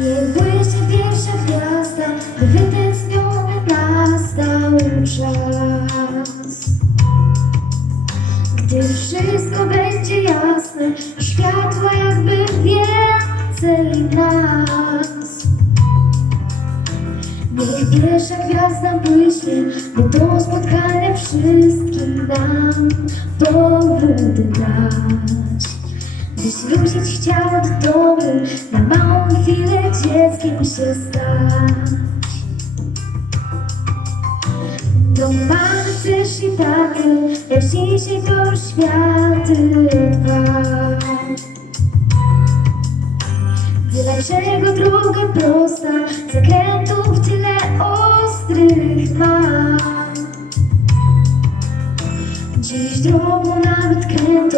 Nie błyszczy pierwsza gwiazda, by wytęskniony nastał czas. Gdy wszystko będzie jasne, światła jakby więcej nas. Niech pierwsza gwiazda błyśnie, by to spotkanie wszystkim nam powody dać. Byś wrócić chciał do domu na małą chwilę dzieckiem się stać. Do chcesz i taty, jak dzisiaj to światy dwa. Dlaczego droga prosta, zakrętów tyle ostrych ma? Dziś drogą nawet krętą,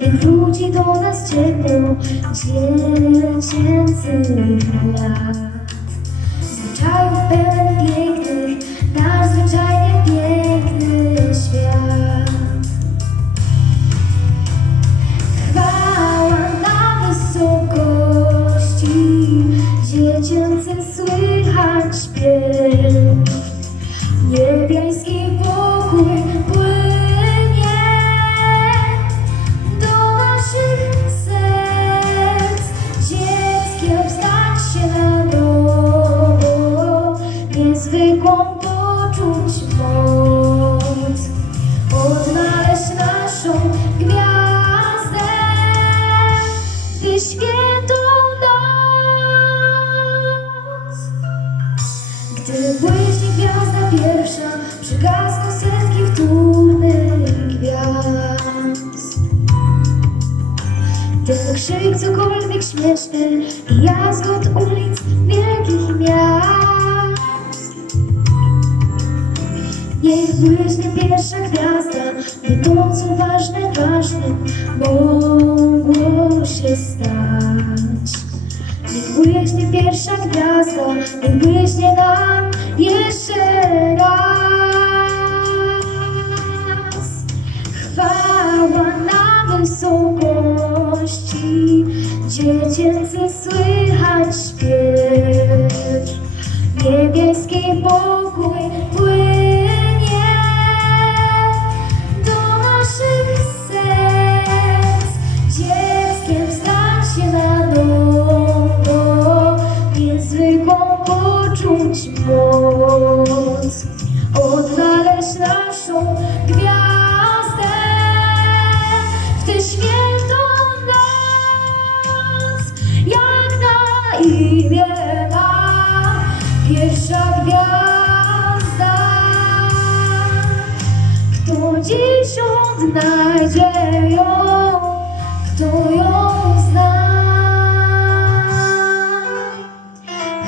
jak wróci do nas ciepło dziecięcych lat. Zwyczajów pełen pięknych, nadzwyczajnie piękny świat. Chwała na wysokości, dziecięcy niezwykłą poczuć moc. Odnaleźć naszą gwiazdę, by świętą noc. Gdy błyśnie gwiazda pierwsza, przygasną setki wtórnych gwiazd. Ten krzyk cokolwiek śmieszny i jazgot ulic wielkich miast. Niech błyśnie pierwsza gwiazda, by to co ważne, ważnym mogło się stać. Niech błyśnie pierwsza gwiazda, niech błyśnie nam jeszcze raz. Chwała na wysokości, dziecięcy słychać śpiew. Niebieski pokój moc. Odnaleźć naszą gwiazdę w tę świętą noc, jak na imię ma pierwsza gwiazda. Kto dziś odnajdzie ją, kto ją zna.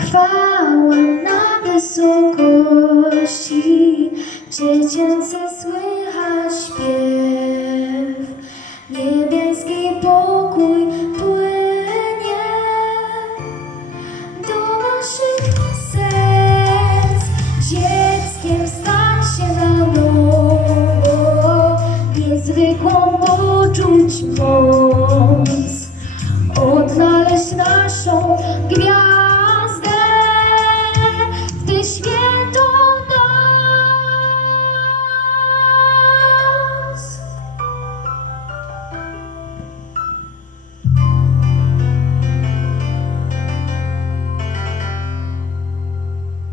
Chwała wysokości, gdzie dziecięce słychać śpiew. Niebieski pokój płynie do naszych serc. Dzieckiem stać się na nowo, niezwykłą poczuć moc. Odnaleźć naszą gwiazdę. scared.